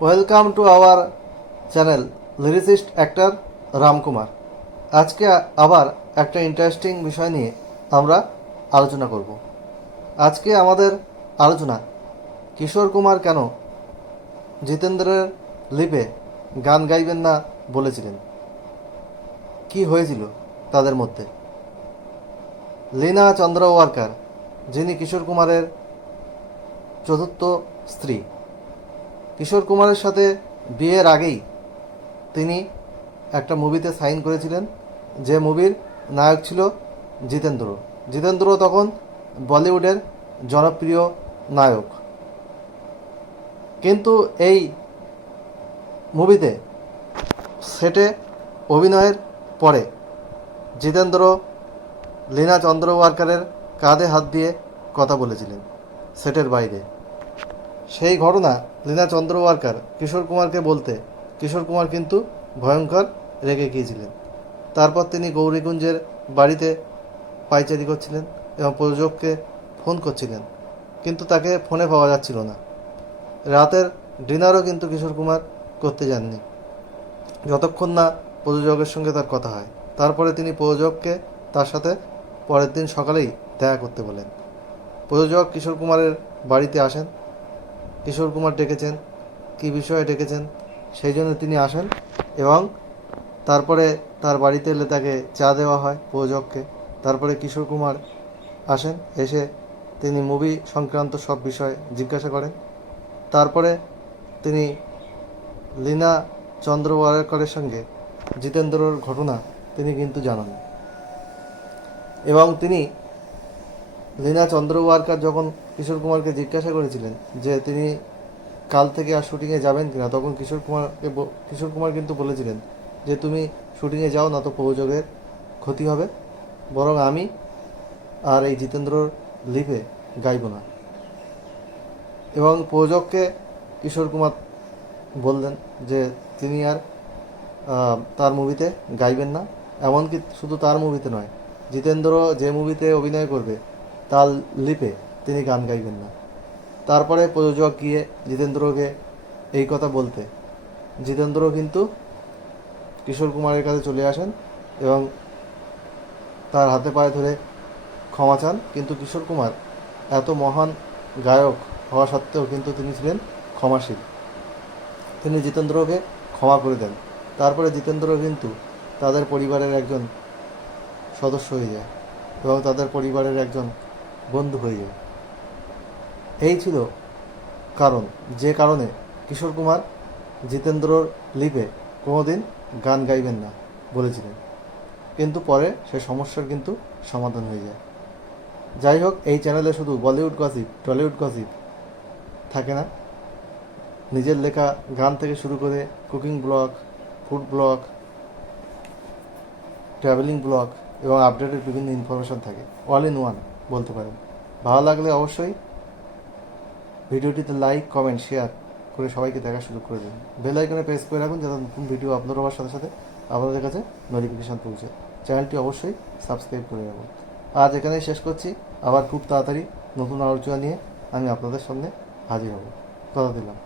Welcome to our channel lyricist actor Ramkumar আজকে আবার একটা ইন্টারেস্টিং বিষয় নিয়ে আমরা আলোচনা করব। আজকে আমাদের আলোচনা কিশোর কুমার কেন জিতেন্দ্রের লিপে গান গাইবেন না বলেছিলেন? কি হয়েছিল তাদের মধ্যে? লীনা চন্দ্র ওয়ার্কার যিনি কিশোর কুমারের চতুর্থ স্ত্রী কিশোর কুমারের সাথে বিয়ের আগেই তিনি একটা মুভিতে সাইন করেছিলেন, যে মুভির নায়ক ছিল জিতেন্দ্র। জিতেন্দ্র তখন বলিউডের জনপ্রিয় নায়ক। কিন্তু এই মুভিতে সেটে অভিনয়ের পরে জিতেন্দ্র লীনা চন্দ্র ওয়ার্কারের কাঁধে হাত দিয়ে কথা বলেছিলেন, সেটের বাইরে। সেই ঘটনা লীনা চন্দ্র ওয়ার্কার কিশোর কুমারকে বলতে কিশোর কুমার কিন্তু ভয়ঙ্কর রেগে গিয়েছিলেন। তারপর তিনি গৌরীকুঞ্জের বাড়িতে পাইচারি করছিলেন এবং প্রযোজককে ফোন করছিলেন, কিন্তু তাকে ফোনে পাওয়া যাচ্ছিল না। রাতের ডিনারও কিন্তু কিশোর কুমার করতে যাননি। যতক্ষণ না প্রযোজকের সঙ্গে তার কথা হয়, তারপরে তিনি প্রযোজককে তার সাথে পরের দিন সকালেই দেখা করতে বলেন। প্রযোজক কিশোর কুমারের বাড়িতে আসেন কিশোর কুমার ডেকেছেন, কী বিষয়ে ডেকেছেন, সেই জন্য তিনি আসেন এবং তারপরে তার বাড়িতে এলে তাকে চা দেওয়া হয় প্রযোজককে। তারপরে কিশোর কুমার আসেন, এসে তিনি মুভি সংক্রান্ত সব বিষয়ে জিজ্ঞাসা করেন। তারপরে তিনি লীনা চন্দ্র ওয়ারকরের সঙ্গে জিতেন্দ্রর ঘটনা তিনি কিন্তু জানান। এবং তিনি লীনা চন্দ্র ওয়ার্কার যখন কিশোর কুমারকে জিজ্ঞাসা করেছিলেন যে তিনি কাল থেকে আর শুটিংয়ে যাবেন কিনা, তখন কিশোর কুমারকে কিশোর কুমার কিন্তু বলেছিলেন যে তুমি শুটিংয়ে যাও, না তো প্রযোজকের ক্ষতি হবে। বরং আমি আর এই জিতেন্দ্রর লিপে গাইব না। এবং প্রযোজককে কিশোর কুমার বললেন যে তিনি আর তার মুভিতে গাইবেন না। এমনকি শুধু তার মুভিতে নয়, জিতেন্দ্র যে মুভিতে অভিনয় করবে তার লিপে তিনি গান গাইবেন না। তারপরে প্রযোজক গিয়ে জিতেন্দ্রকে এই কথা বলতে, জিতেন্দ্র কিন্তু কিশোর কুমারের কাছে চলে আসেন এবং তার হাতে পায়ে ধরে ক্ষমা চান। কিন্তু কিশোর কুমার এত মহান গায়ক হওয়া সত্ত্বেও কিন্তু তিনি ছিলেন ক্ষমাশীল। তিনি জিতেন্দ্রকে ক্ষমা করে দেন। তারপরে জিতেন্দ্র কিন্তু তাদের পরিবারের একজন সদস্য হয়ে যায় এবং তাদের পরিবারের একজন বন্ধু হয়ে যায় এই ছিল কারণ। যে কারণে কিশোর কুমার জিতেন্দ্রর লিপে কোনোদিন গান গাইবেন না বলেছিলেন। কিন্তু পরে সে সমস্যার কিন্তু সমাধান হয়ে যায়। যাই হোক, এই চ্যানেলে শুধু বলিউড গসিপ টলিউড গসিপ থাকে না। নিজের লেখা গান থেকে শুরু করে cooking blog, food blog, traveling blog এবং আপডেটের বিভিন্ন ইনফরমেশন থাকে। All in one. বলতে পারেন। ভালো লাগলে অবশ্যই ভিডিওটিতে লাইক কমেন্ট শেয়ার করে সবাইকে দেখার সুযোগ করে দেবেন বেল আইকনে প্রেস করে রাখুন যাতে নতুন ভিডিও আপলোড হওয়ার সাথে সাথে আপনাদের কাছে নোটিফিকেশান পৌঁছে। চ্যানেলটি অবশ্যই সাবস্ক্রাইব করে রাখুন। আজ এখানেই শেষ করছি। আবার খুব তাড়াতাড়ি নতুন আলোচনা নিয়ে আমি আপনাদের সামনে হাজির হব। কথা দিলাম।